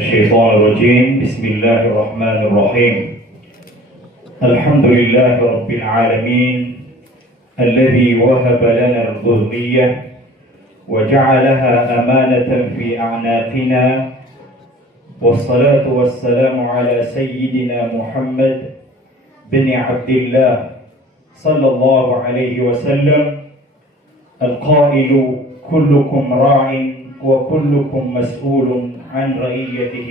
الشيطان الرجيم بسم الله الرحمن الرحيم الحمد لله رب العالمين الذي وهب لنا الذرية وجعلها أمانة في أعناقنا والصلاة والسلام على سيدنا محمد بن عبد الله صلى الله عليه وسلم القائل كلكم راع وكلكم مسؤول عن رعيته.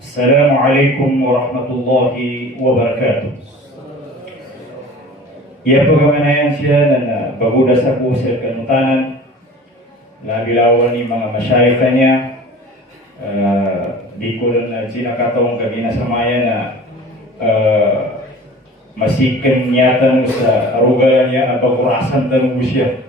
السلام عليكم ورحمة الله وبركاته. Ia pagkamanayan siya na baguda sa po sa kanutanan labilawan ni mga masyayika niya. Di ko lang na sinakatawang kaginasamayan na masikan niya tanong sa arugalan niya at pagkurasan tanong siya.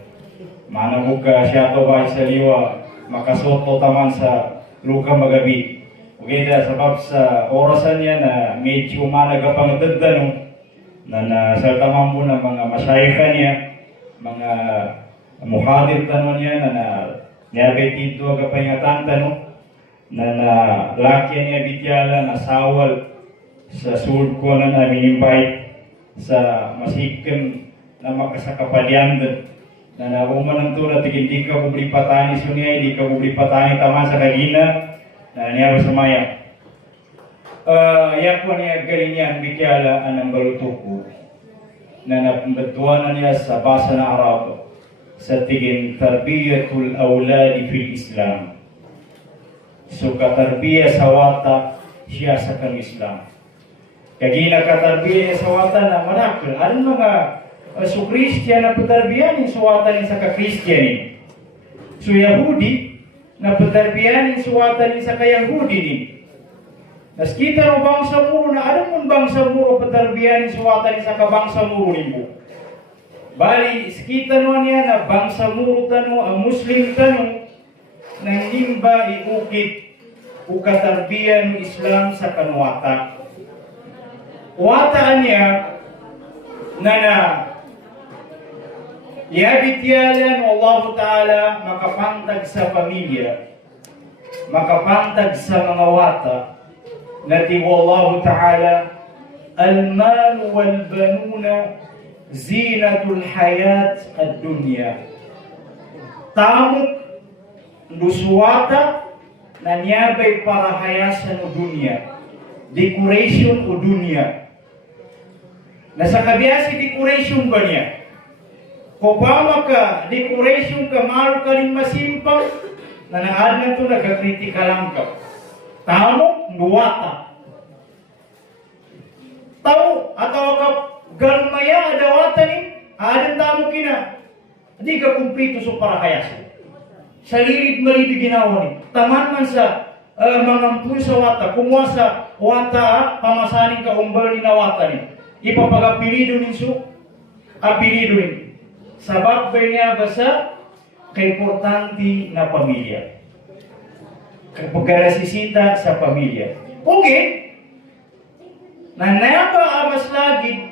Manamog ka siya to ba sa liwa makasoto taman sa luka magabi. Okay da sabab sa orasan niya na medyo managapangdagdan na sa tamang mo ng mga masyayika niya, mga muhadir tanon niya na niyabe dito agapangatan tanong na lakyan niya bityala na sawal sa sulod ko na namin invite sa masikan na makasakapadyan na nabuman ng tulad, hindi ka bubli patani sunya, hindi ka bubli patani taman sa kagina, na niya sa maya. Yan po niya galing niya ang bikyala anang balutuko na napambatuan niya sa basa na Arab sa tigin tarbiyatul awladi fil Islam. So katarbiya sa wata siya sa kang Islam. Kagina katarbiya sa wata na manakil. Anong mga so Christian na petarbiyanin suwatan sa ka-Christianin. So Yahudi na petarbiyanin suwatan sa ka-Yahudi ni. Nas kita no bangsa muro na alam mo bangsa muro petarbiyanin suwatan sa ka-bangsa muro ni mo. Bali kita no niya na bangsa muro tano ang Muslim tano nang nimba iukit o katarbiyan ng Islam sa kanwata. Wataan niya na iabityalan Allah Ta'ala makapantag sa pamilya, makapantag sa mga wata, na tiwa Allah Ta'ala, al-mal wal-banuna zinatul hayat ad-dunya. Tamok, luswata, na niyabay para hayasan o dunya. Decoration o dunya. Nasa kabiyasi decoration ba niya? Kupama ka, decoration ka, maru ka rin masimpang, na naadnan to, nagkakritika lang ka. Tamo, nuwata. Tao, ataw ka, galmaya, adawata ni, adan tamo kina. Hindi ka kumplito sa parahayasan. Sa lirid malibig ginawa ni. Taman man sa mga mpuy sa wata, kumuha sa wata, pamasanin ka umbal ni na wata ni. Ipapagapilido ni su, apilido ni. Sabab ba niya ba sa kaimportanti na pamilya? Pagkarasisita sa pamilya. Okay. Nanayaba amas lagi,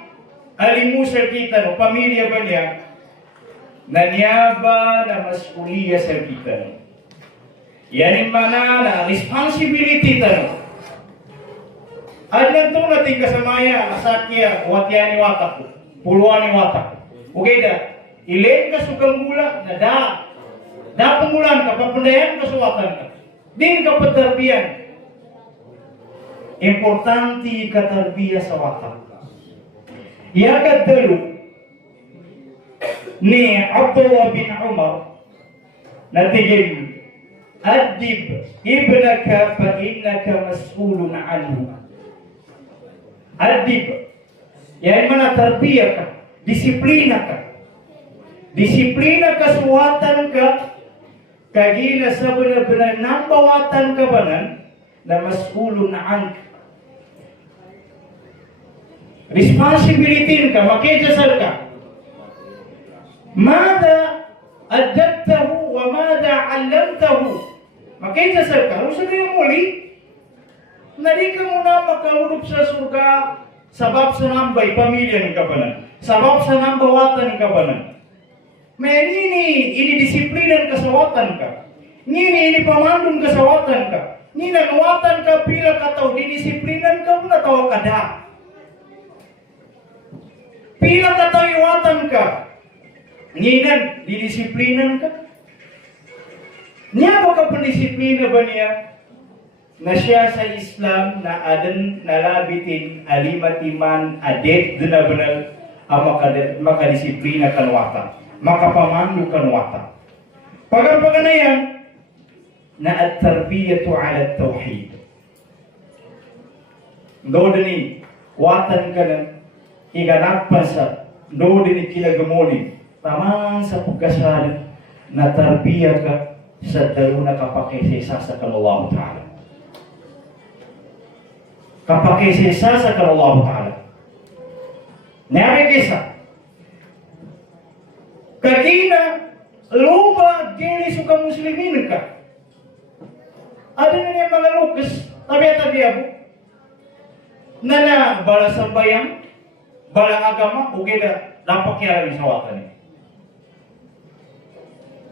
alimusal kita no, pamilya ba niya? Nanyaba na masuliya sa kita no. Yan yung mana na responsibility tano. At nagtong natin kasamaya, asakya, watya ni watak ko, puluan ni watak ko. Okay da? Ilen ka sukang gula na da pengulan ka, papandayan ka suwatan ka. Din ka patarbiyan. Importanti katarbiya sa watak. Iagad dalo ni Abdullah bin Umar na tigil, adib ibnaka fa innaka mas'ulun anhu. Adib. Yan mana tarbiya ka, disiplina ka. Disiplina kasuwatan ka, kagina sa benar-benar nambawatan ka banan, na mas'ulun anka. Responsibility ka, makijasal ka. Mada adabtahu wa mada allamtahu. Makijasal ka, kung sabi yung muli, nari ka muna makahulog sa surga, sabab sa nambay pamilya ng kabanan, sabab sa nambawatan ng kabanan. May ini disiplinan kasawatan ka. Ini pamandun kasawatan ka. Ninanuwatan ka pila ka tao, dinisiplinan ka na tawa ka da. Pila ka tao iwatan ka. Nginan, dinisiplinan ka. Niya ba ka pandisiplina ba niya? Na siya sa Islam na adan nalabitin alimat iman adet na banal ang makadisiplina kanwata. Makapamandu kanwata. Pagkapagan na yan, na at-tarbiyatu ala tawhid. Doon din, watan ka na, iganakpan sa, doon din kilagamoni, tamang sa pagkasalan, na tarbiya ka sa dalo na kapakisisa sa Allah Ta'ala. Kapakisisa sa Allah Ta'ala. Nabi kisa, kakina, lupa, gili suka muslimin ka. Ada na niya mga lukas, tabi-tabi ako, na bala sambayang, bala agama, okay na, dapat kaya rin sa watan niya.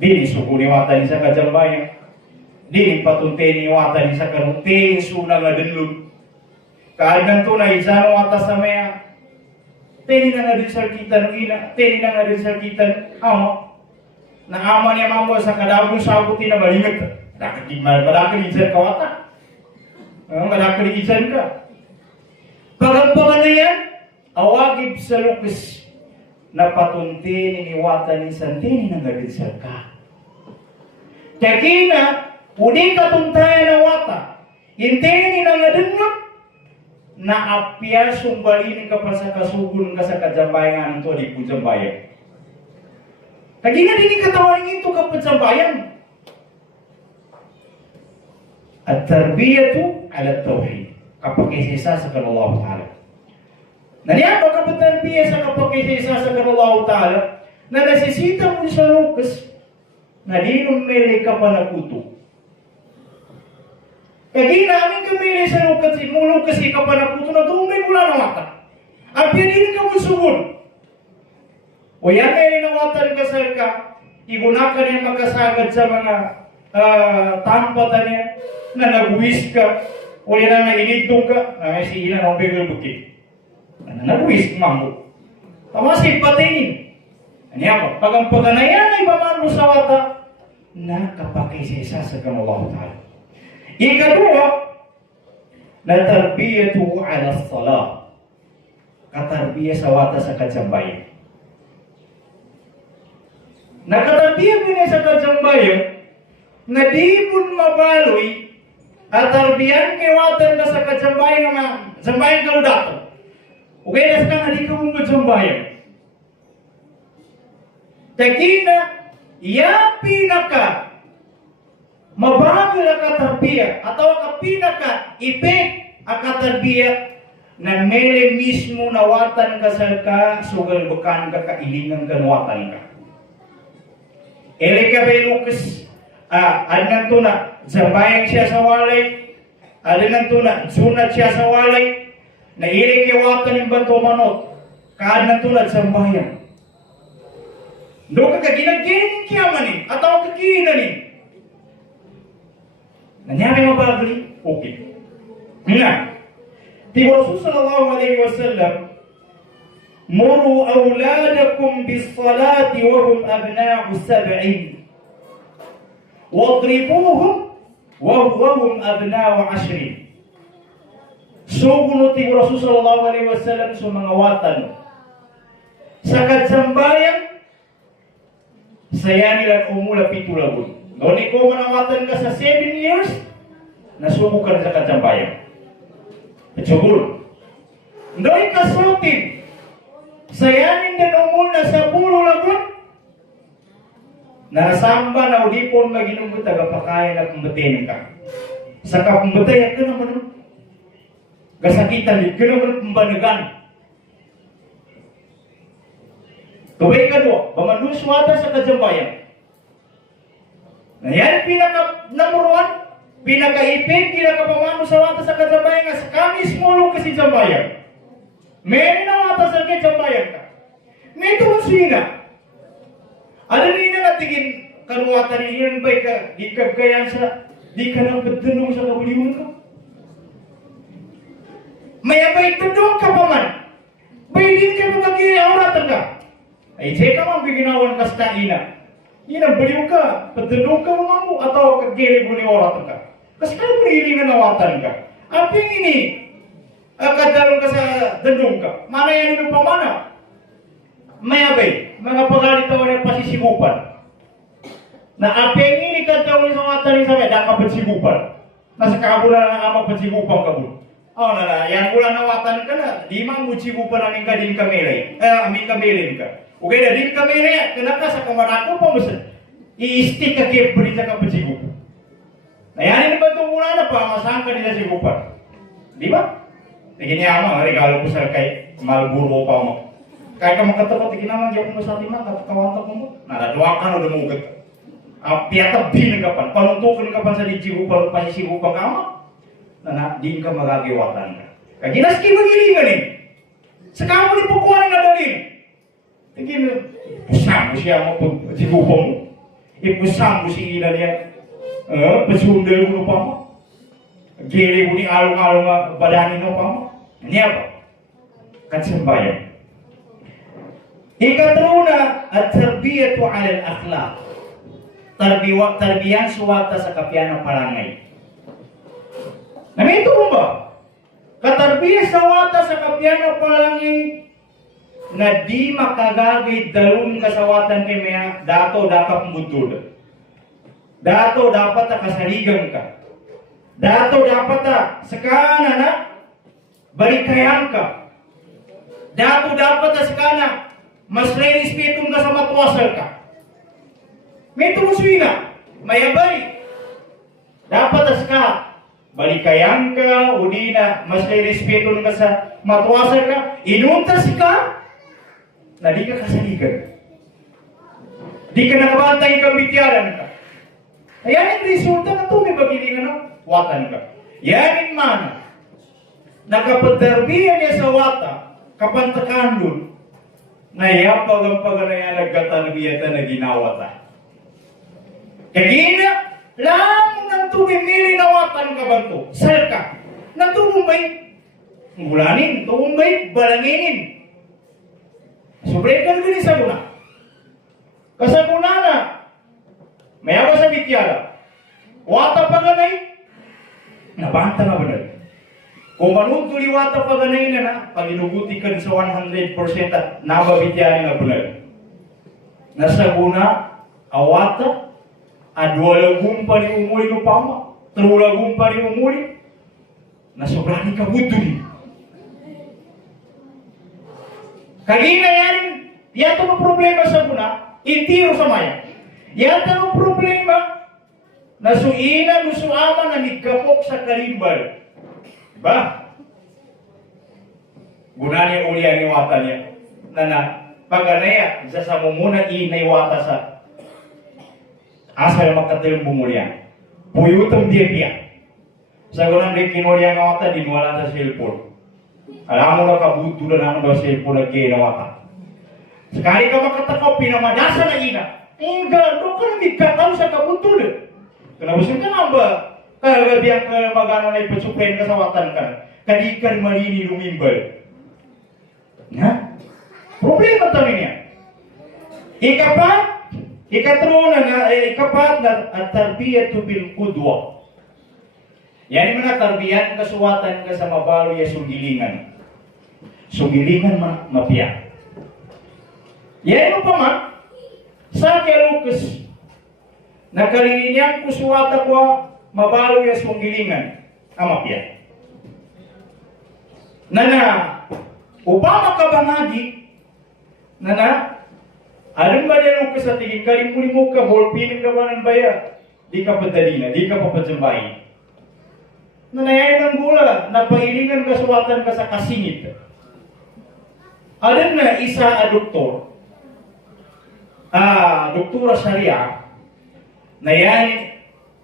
Dili sukuni watan niya sa kajambayang, dili patunte ni watan niya sa karunte, suna nga dinlun. Kaadang tunay, isano wata sa maya, teni na nga din sa kita ng ina, teni na nga din sa kita ng ama, na ama niya mamo sa kadagong sabuti na malingat. Malaki-lisan ka wata. Malaki-lisan ka. Pagkampagan na yan, awagib sa lukas na patunti niniwatan ni Santini ng gadisal ka. Kaya udi ka tuntayan na wata, intini ng gadinlok, na apya sumbalin ka pa sa kasugun ka sa kajambayan ito di pujambayan. Kaya din ikatawarin ito ka pujambayan. At-tarbiyatu ala tawhid. Kapakisisa sa Allah Ta'ala. Naniya ba kapatarbiya sa kapakisisa sa Allah Ta'ala na nasisita mo sa lukas na di numili ka pa nakuto. Kaya namin kamili sa lukas, mo lukas ka pa nakuto na tumay mula na mata. At pinili ka mo sugun. O yan may nawatan ka sa ka, igunakan niya makasagad sa mga tampatan niya, na nagwis ka, uli na nainidong ka, na may siina na bigil bukit. Nagwis, mambo. Tamasig patingin. Ano yan ba? Pagampagan na yan ay pamalo sa wata, nakapakisisa sa Allah Ta'ala. Ikadua, na tarbiyatu ala salah. Katarbiya sa wata sa kajambayan. Nakatarbiya mo sa kajambayan, na di pun mabaloy at tarbiyan kay watan ka sa kajambayan nga jambayan ka dato. Okay, das ka nga di ka mong kajambayan. Takina, iya pinaka mabagal ang katarbiya atau ka pinaka ipek ang katarbiya na mele mismo na watan ka sa ka sugal bukan ka kailingan ka watan ka. Ele ka belukas adnan to na zambayang siya sa walay, adnan to na sunat siya sa walay, na ilig iwatan yung banto manot, kaadnan to na zambayang. Doon ka kaginag-gining kiyamanin, at ako kaginanin. Nangyari mabagli? Okay. Nga, di Rasul sallallahu alaihi wasallam, muru awladakum bis salati wa hum abna'u sab'in. واضربوهم وهم أبناء 10. Sugunuti Rasul sallallahu alaihi wasallam sa mga watan sa kajambayan saya nila umula 7 lagun. Doon ko manawatan ka sa 7 years nasubo ka sa kajambayan. Sugur. Doon ka sutin sayanin din umul na 10 lagun. Narasamba na udipon maginumot tagapakain at kumbatin ka. Sa kapumbatayan ka naman, gasakitan ka naman kumbanagan. Tubay ka doon, pamanuswata sa kajambayan. Yan pinaka number 1, pinaka-ipin, pinaka-pamano sa wata sa kajambayan nga sa kami smulong kasi jambayan. May na wata sa kajambayan ka. May tumusina. Ano rin na natigin kanuwatan niyan ba ikagkayan sa Di ka nang pagtanong sa kabuliwan ka. Maya ba'y tanong ka pa man? Ba'y din ka magkakiyawratan ka? Ay, siya ka mang biginawan ka sa ina. Ina, baliw ka. Pagtanong ka mga mo atau kagiri mo ni oratan ka. Kasi ka mo hilingan nawatan ka. Aping ini, kadalong ka sa dandong ka. Mana yan yung pamana? Maya ba'y, mga pagalitawan ng pasisigupan. Na aping ini kadalong sa watan ni sabi, da ka pagsigupan. Nasa kabulan na nga pagsigupan ka mo. Oh, na yan ulan nawatan ka na. Di mang mutsigupan namin ka din kamelay. Amin kamelin ka. Okay na din kamelay. Kenapa sa kamarako pa mo sa i-stick ka kaya berita ka pagsigupan. Na yan ba itong ulan na pa, masahan ka nila sigupan. Di ba? Tingin niya ama, regalo ko sa kay Malburo pa mo. Kaya ka makatakot, tingin naman, diyan mo sa atin man, kawantak mo. Nadaduwa ka no, dumugat. Piyata bin ka pa, panuntukin ka pa sa sigupan, pasisigupan ka ama. Na di ka magagiwatan ka. Kaya ginaski magilingan eh. Sa kamo ni pukuhan na dalin. Tingin mo, pusang mo siya mo pagsigupan mo. Ipusang mo si ina niya. Pasundal mo pa mo. Gili mo ni along-along nga badanin mo pa mo. Niya ba? Katsambayan. Ikatruna at tarbiyatu ala al-akhlaq. Tarbiyan suwata sa kapyan ng parangay. Namito mo ba? Katarbiya sa wata sa kapyan ng parangay na di makagagay dalun kasawatan kay maya dato dapat mudod. Dato dapat kasaligan ka. Dato dapat sakana na balikayan ka. Dato dapat sakana mas respetum ka sa matwasal ka. May tumuswina, mayabay. Dapat ka balikayan ka, udi na mas respetum ka sa matwasal ka. Inuntas ka na di ka kasaligan. Di ka nakabantay ka bityaran ka. Ayan yung resulta na ito, may bagiling na watan ka. Yan yung mana. Nakapadarbihan niya sa wata, kapantakan doon, na yapag ang paganayan nagkatanbiyatan na ginawata. Kagina, lang ng tumimili na watan ka ba ito? Salka. Nang tumumbay, ngulanin, tumumbay, balanginin. Subrekan ko ni sa muna. Kasaguna na, may awa sa bityara. Wata paganay, nabanta na ba na? Kung manutuli wata paganay na pag-inuguti ka sa 100% at nababityari na bunal. Nasaguna, awata, adwalagum pa ni umuli no pama, trulagum pa ni umuli, nasobrani ka buduli. Kagina yan, yato mo problema sa muna, itiro sa maya. Yato mo problema, nasuina, nusuama na nigkapok sa kalimbal. Diba? Guna niya uli ang iwata niya. Na pag-anaya, isa sa mumuna inaiwata sa asa na magkatayong bumulyan. Puyutang dia piya. Sa gunang rin kinulya ng wata, dinwala sa cellphone. Alam mo na kabuto na naman daw cellphone na kinawata. Sekali ka makatakaw, pinamadasa na ina. Ingga, doon ka na nagkataw sa kabuto na. Kanabusin ka na ba? Kagabiyang magana na ipatsuplayin ka sa watan ka. Kadikan malini lumimbal. Na? Problema tayo niya. Ikapat na at tarbiyatu bil qudwa. Yan yung mga tarbiyan kasuwatan ka sa mabalo ya sugilingan. Sugilingan mapiya. Yan mo pa man, sa kaya Lucas, nakaliniyan kusuwata ko mabalo ya sugilingan ang mapiya. Upama ka bangagi, alam ba niya Lucas sa tingin, kalimuli mo ka, bolpinin ka ba ng baya? Di ka padalina, di ka papadjambayin. Nanayayin ng gula, napailingan kasuwatan ka sa kasingit. Alam na isa doktor, doktora Sharia, na yan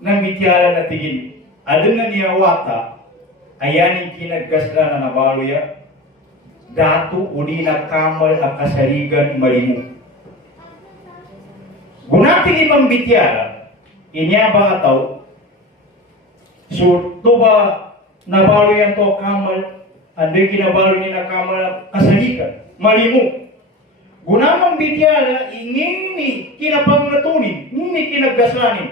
ng bityala na tingin. Alam na niya wata, ayan yung kinagkasla na nabalo ya, dato uli na kamal ang kasarigan malimu. Gunating imang bityala, inya ba ataw, So, toba nabalo yan to kamal, andoy kinabalo ni na kamal kasalikan, malimu. Gunamang bidyala, ingin ni kinapangatunin, ingin ni kinagasanin.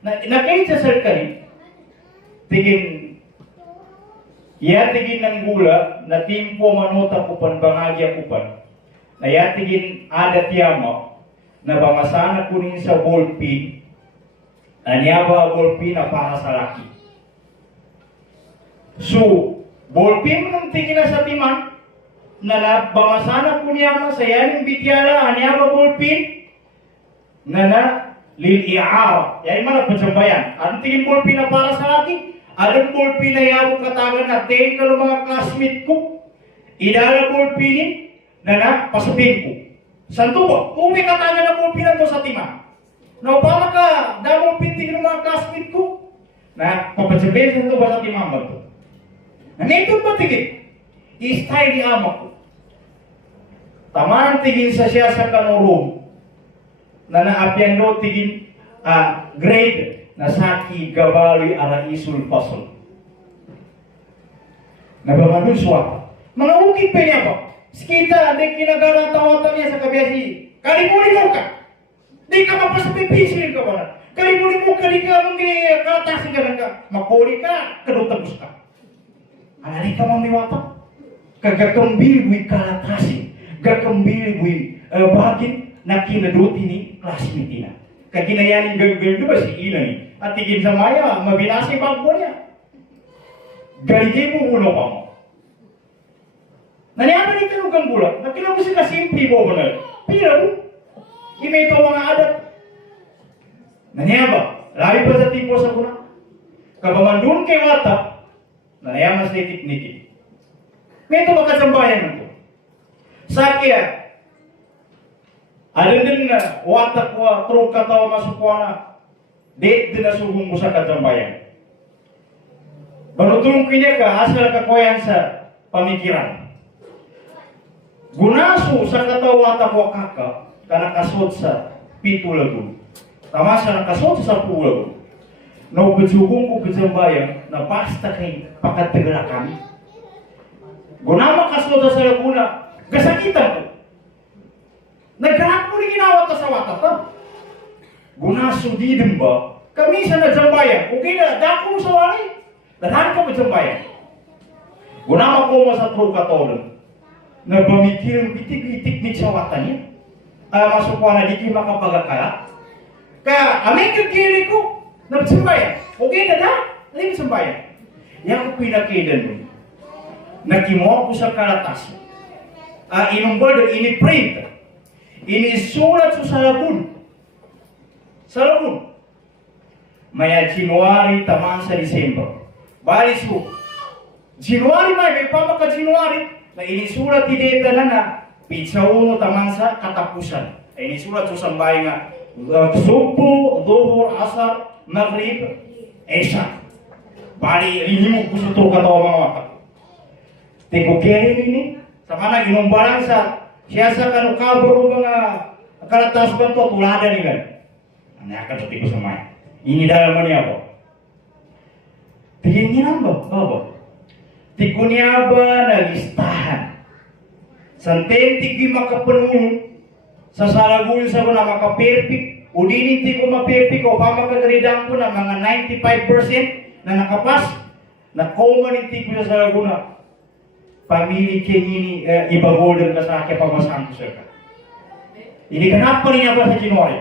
Nakait sa sarkani, tigin, tigin ng gula, na timpo manota kupan, bangagya kupan, na tigin adat yama, na bangasana kunin sa bolpi, anyaba bolpi na para sa laki. So, bolpi mo nang tigin na sa timan, na bangasana kunin sa yaning bityala, anyaba bolpi, na lil i'ara. Yan mana pagsambayan. Ang tingin bolpi na para sa laki, alam bolpi na yabong katagan na tingin ka ng mga classmate ko, idala bolpi ni, na pasabing ko. Santo ba? Kung may katagan na bolpi na to sa tima, na upama ka, damong pinting ng mga classmate ko, na papasabihin santo ba sa tima ba to? Na nito ba tigit? I-style ni ama ko. Tamaan tigin sa siya sa kanurong, na naapyan no tigin grade na saki gabali araisul pasol. Nabamanun suwata. Mga ukit pa niya ba? Skita, di kinagalang tawatan niya sa kabiyasi. Kalimuli mo ka. Di ka mapasapipisil ka ba na? Kalimuli mo ka, di ka kalatasin ka lang ka. Makuli ka, kadutagos ka. Alali ka mamiwata. Kagakambili buwi kalatasin. Gakambili buwi bagin na kinaduti ni classmate na. Kaginayanin gagawin ba si Ina ni? At tigin sa maya, mabinasi bagbo niya. Galigay mo ulo pa mo. Nangyari nito ng ganggulat, na kinabusin na simple mo na. Pero, ito mga adat. Nangyari ba? Lari pa sa tipo sa kuna. Kabamandun kay wata, nangyari mas nitik-nitik. Ito makasambayan nito. Sakya, alin din na watak wa truk katawa masukwa na date din na suhong mo sa katambayan. Banutulong kinya ka asal kakoyan sa pamikiran. Gunaso sa katawa watak wa kaka kana kasot sa pitulagun. Tama sa nakasot sa pulagun. No bejuhong ko katambayan na basta kay pakatagalakan. Gunama kasot sa laguna gasakitan ko. Nagkahat mo rin ginawa sa watak ha? Gunaso di din ba? Kami sa nagsambayan. Okay na, dako sa wali. Dalahan ka magsambayan. Gunama ko mo sa true katolan. Na bamikir itik-itik sa wata niya. Masukwa na di kayo makapagakala. Kaya, amay kagkiri ko. Nagsambayan. Okay na na? Hindi magsambayan. Yan ko pinakidan mo. Nakimuha ko sa karatas. Inumbal doon, ini-print. Inisulat sa lagun. Sa lagun. Maya January tamang sa December. Balis ko. January may pamaka-January na inisulat ti data na pizza uno tamang sa katapusan. Inisulat sa sambay nga Subo, Dhuhr, Asar, Maghrib, Isha. Bali, rinimog ko sa ito katawa mga wakat. Teko kere ini. Sa mana inumbalang sa siya sa kanukabro mga kalatas ba ito, tulada nila. Ang nakakatuti ko sa maya. Ini dalam mo niya po. Tigin niya ba? Baba. Tigo niya ba na listahan? Santen tigi makapanulong sa saragul sa ko na makaperfect o dininti ko maperfect o pamakagridang ko na mga 95% na nakapas na komaninti ko sa saraguna. Pamili kayo ini iba-golden ka sa akin pamasahan ko sir ka. Ini kenapa niya ba sa January?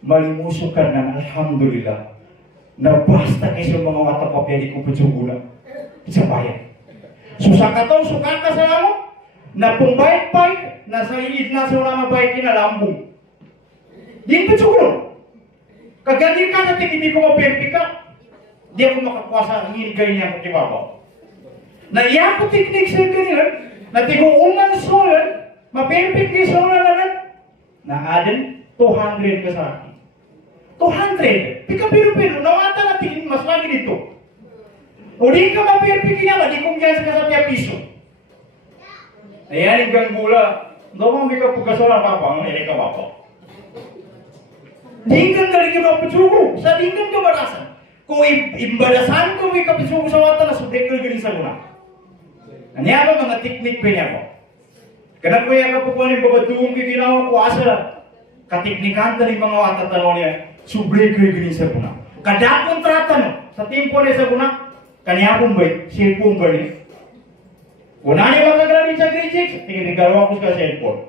Malimusok ka na, alhamdulillah. Nabasta kayo sa mga watapapya di ko patsugula. Sa bayan. Susakataw, sukaka sa lamo. Na pumbayt-bayt, nasa ilit na sa mga bayt kinalambong. Di patsugula. Kagaling ka natin, hindi ko maperfect ka. Di ako makakuha sa hinigay niya kung kibabaw. Na iya ko teknik sa kanila, na tiguungan solar, maperfect ni solar na aden 200 ka sa akin. 200. Pika pero nawata na tingin mas lagi dito. O di ka maperfect niya, di kumpiyansa ka sa tiya piso. Ayan yung ganggula, doon may kapugasolan papa, hindi ka papa. Dinggan ka rin ka mapatsugo, sa dinggan ka barasan. Ko imbalasan ko may kapisugo sa wata na subek ko gini sa guna. Anya ba mga teknik pa niya ko? Kanang kuya ka po ni babatuong ginawa ko asa kateknikan tani mga wata tanong niya subek ko gini sa guna. Kada kontrata no sa tempo ni sa guna kanya pong bay cellphone ba ni? Una ni magkagrabi sa grade 6 tingin galaw ko sa cellphone.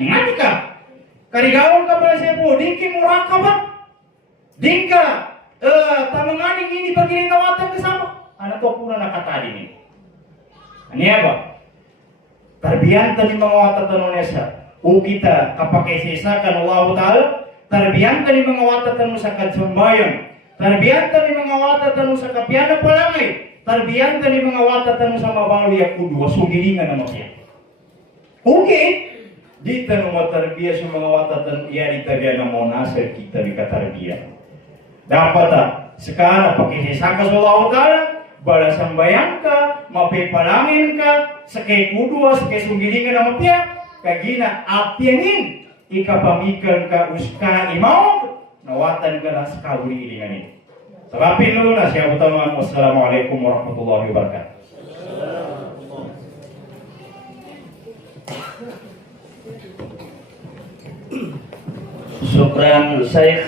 Ngati ka karigawan ka pala cellphone dingki mura ka ba? Dingka tamanganing ini pag ginawatan kasama. Ano to po na nakatali ni? Ano ba? Tarbiyan tani mga watatan mo sa o kita kapakisisa kan Allah Ta'ala. Tarbiyan tani mga watatan mo sa kadsumbayan. Tarbiyan tani mga watatan mo sa kapiyana palangay. Tarbiyan tani mga watatan mo sa mabawi at kudwa. Sugilingan na mapiyan. Okay. Di tanong matarbiya sa mga watatan iya itabiyan na mo nasir kita di katarbiyan. Dapat sekarang pakisisa ka sa Allah Ta'ala, balasambayan ka, mapipalangin ka, sakay kudwa, sakay sunggilingan na mapya, kagina apyanin, ikapamikan ka uska imaw, nawatan ka na sa kagulilingan ini. Sabapin lo na siya utama. Wassalamualaikum warahmatullahi wabarakatuh. Syukran Syekh.